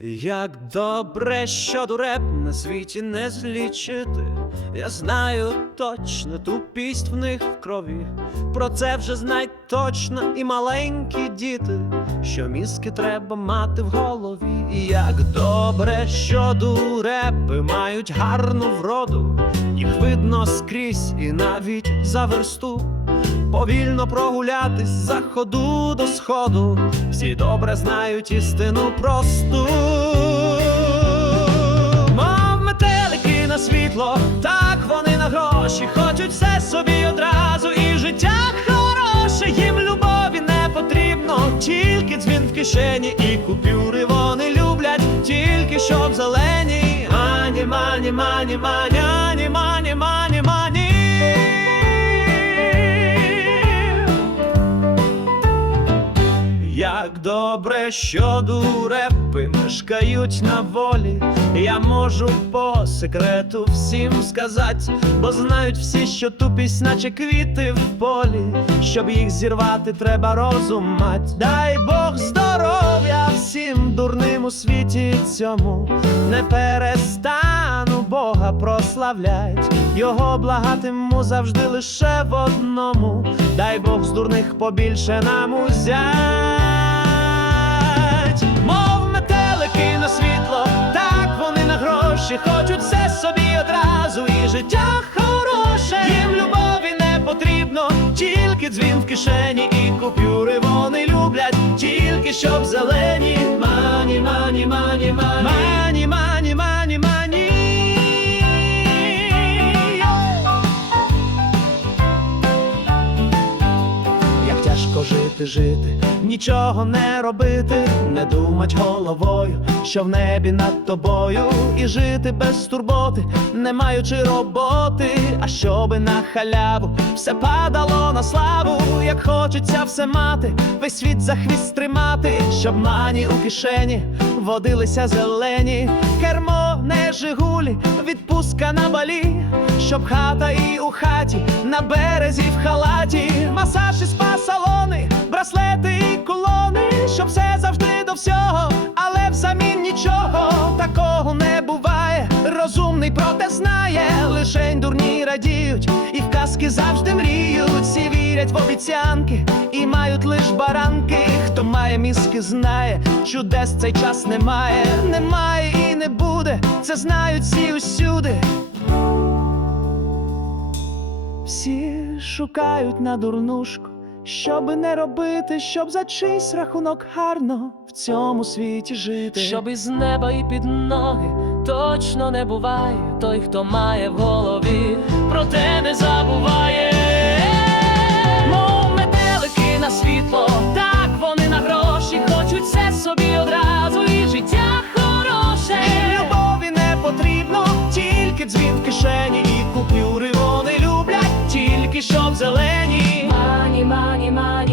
Як добре, що дуреб на світі не злічити. Я знаю точно тупість в них в крові. Про це вже знають точно і маленькі діти, що мізки треба мати в голові. Як добре, що дуреби мають гарну вроду, їх видно скрізь і навіть за версту. Повільно прогулятись з заходу до сходу, всі добре знають істину просту. Мов метелики на світло, так вони на гроші, хочуть все собі одразу, і життя хороше, їм любові не потрібно, тільки дзвін в кишені, і купюри вони люблять, тільки щоб зелені. Мані, мані, мані, мані, ані, мані, мані. Як добре, що дурепи мешкають на волі, я можу по секрету всім сказати, бо знають всі, що тупість, наче квіти в полі, щоб їх зірвати, треба розум мать. Дай Бог здоров'я всім дурним у світі цьому, не перестану Бога прославлять, його благатиму завжди лише в одному. Дай Бог з дурних побільше нам узять, мов метелики на світло, так вони на гроші, хочуть все собі одразу, і життя хороше, їм любові не потрібно, тільки дзвін в кишені, і купюри вони люблять, тільки щоб зелені. Тяжко жити, нічого не робити, не думать головою, що в небі над тобою, і жити без турботи, не маючи роботи, а щоби на халяву все падало на славу, як хочеться все мати, весь світ за хвіст тримати, щоб мані у кишені водилися зелені, кермо не жигулі, відпустка на балі, щоб хата і у хаті, на березі в халаті, масаж і спа-салони, Розумний проте знає, лишень дурні радіють, і в казки завжди мріють, всі вірять в обіцянки і мають лиш баранки. Хто має мізки, знає, чудес цей час немає, немає і не буде. Це знають всі усюди. Всі шукають на дурнушку, щоби не робити, щоб за чийсь рахунок гарно в цьому світі жити. Щоб із неба і під ноги точно не буває той, хто має в голові, проте не забуває. Мов метелики на світло, так вони на гроші, хочуть все собі одразу, і життя хороше. І любові не потрібно, тільки дзвін в кишені, і купюри вони люблять, тільки щоб зелені. Мані, мані, мані,